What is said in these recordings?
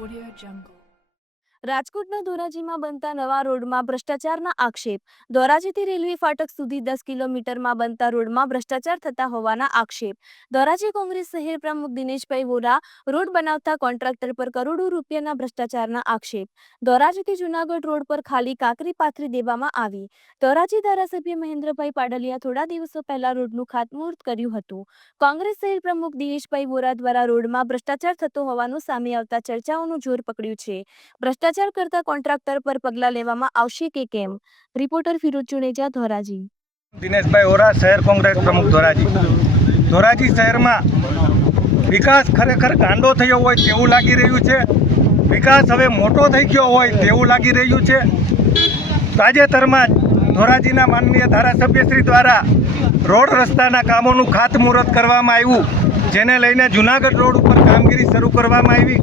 Audio Jungle. રાજકોટના ધોરાજીમાં બનતા નવા રોડમાં ભ્રષ્ટાચારના આક્ષેપ. ધોરાજીથી રેલવે ફાટક સુધી દસ કિલોમીટરમાં બનતા રોડમાં ભ્રષ્ટાચાર થતા હોવાના આક્ષેપ. ધોરાજી કોંગ્રેસ શહેર પ્રમુખ દિનેશભાઈ વોરા રોડ બનાવતા કોન્ટ્રાક્ટર પર કરોડો રૂપિયાના ભ્રષ્ટાચારના આક્ષેપ. ધોરાજીથી જુનાગઢ રોડ પર ખાલી કાકરી પાથરી દેવામાં આવી. ધોરાજી ધારાસભ્ય મહેન્દ્રભાઈ પાડલિયા થોડા દિવસો પહેલા રોડનું ખાતમુહૂર્ત કર્યું હતું. કોંગ્રેસ શહેર પ્રમુખ દિનેશભાઈ વોરા દ્વારા રોડમાં ભ્રષ્ટાચાર થતો હોવાનું સામે આવતા ચર્ચાઓનું જોર પકડ્યું છે. ભ્રષ્ટાચાર કરતા કોન્ટ્રાક્ટર પર પગલાં લેવામાં આવશે કે કેમ? રિપોર્ટર ફિરોજ ચુનેજા ધોરાજી. દિનેશભાઈ ઓરા, શહેર કોંગ્રેસ પ્રમુખ ધોરાજી. ધોરાજી શહેરમાં વિકાસ ખરેખર ગાંડો થયો હોય તેવું લાગી રહ્યું છે. વિકાસ હવે મોટો થઈ ગયો હોય તેવું લાગી રહ્યું છે. તાજેતરમાં ધોરાજીના માનનીય ધારાસભ્યશ્રી દ્વારા રોડ રસ્તાના કામોનું ખાતમુહૂર્ત કરવામાં આવ્યું, જેને લઈને જુનાગઢ રોડ ઉપર કામગીરી શરૂ કરવામાં આવી.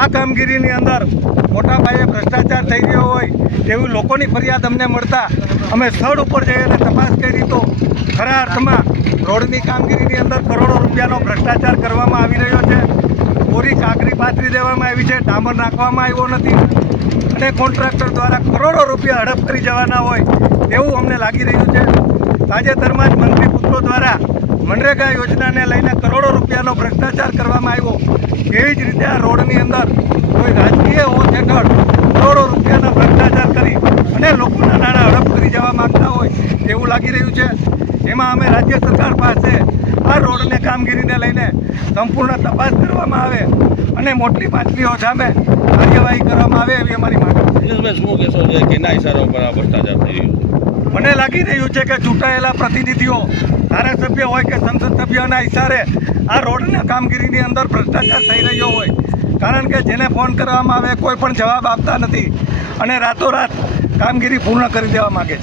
આ કામગીરીની અંદર મોટા પાયે ભ્રષ્ટાચાર થઈ રહ્યો હોય તેવી લોકોની ફરિયાદ અમને મળતા અમે સ્થળ ઉપર જઈ અને તપાસ કરી તો ખરા અર્થમાં રોડની કામગીરીની અંદર કરોડો રૂપિયાનો ભ્રષ્ટાચાર કરવામાં આવી રહ્યો છે. કોરી કાકરી પાથરી દેવામાં આવી છે, ડામર નાખવામાં આવ્યો નથી. અને કોન્ટ્રાક્ટર દ્વારા કરોડો રૂપિયા હડપ કરી જવાના હોય તેવું અમને લાગી રહ્યું છે. તાજેતરમાં જ મંત્રી પુત્રો દ્વારા મનરેગા યોજનાને લઈને કરોડો રૂપિયાનો ભ્રષ્ટાચાર કરવામાં આવ્યો. એવી જ રીતે આ રોડની અંદર કોઈ રાજકીય હોત હેઠળ કરોડો રૂપિયાના ભ્રષ્ટાચાર કરી અને લોકોના નાણાં હડપ કરી જવા માગતા હોય તેવું લાગી રહ્યું છે. એમાં અમે રાજ્ય સરકાર પાસે આ રોડને કામગીરીને લઈને સંપૂર્ણ તપાસ કરવામાં આવે અને મોટી પાછલીઓ સામે કાર્યવાહી કરવામાં આવે એવી અમારી માંગ દિનેશભાઈ શું કહેશો છે કે ના ઇશારા ઉપર આ ભ્રષ્ટાચાર થઈ રહ્યો મને લાગી રહ્યું છે કે ચૂંટાયેલા પ્રતિનિધિઓ ધારાસભ્ય હોય કે સંસદ સભ્યના ઇશારે આ રોડના કામગીરીની અંદર ભ્રષ્ટાચાર થઈ રહ્યો હોય કારણ કે જેને ફોન કરવામાં આવે કોઈ પણ જવાબ આપતા નથી અને રાતોરાત કામગીરી પૂર્ણ કરી દેવા માગે છે.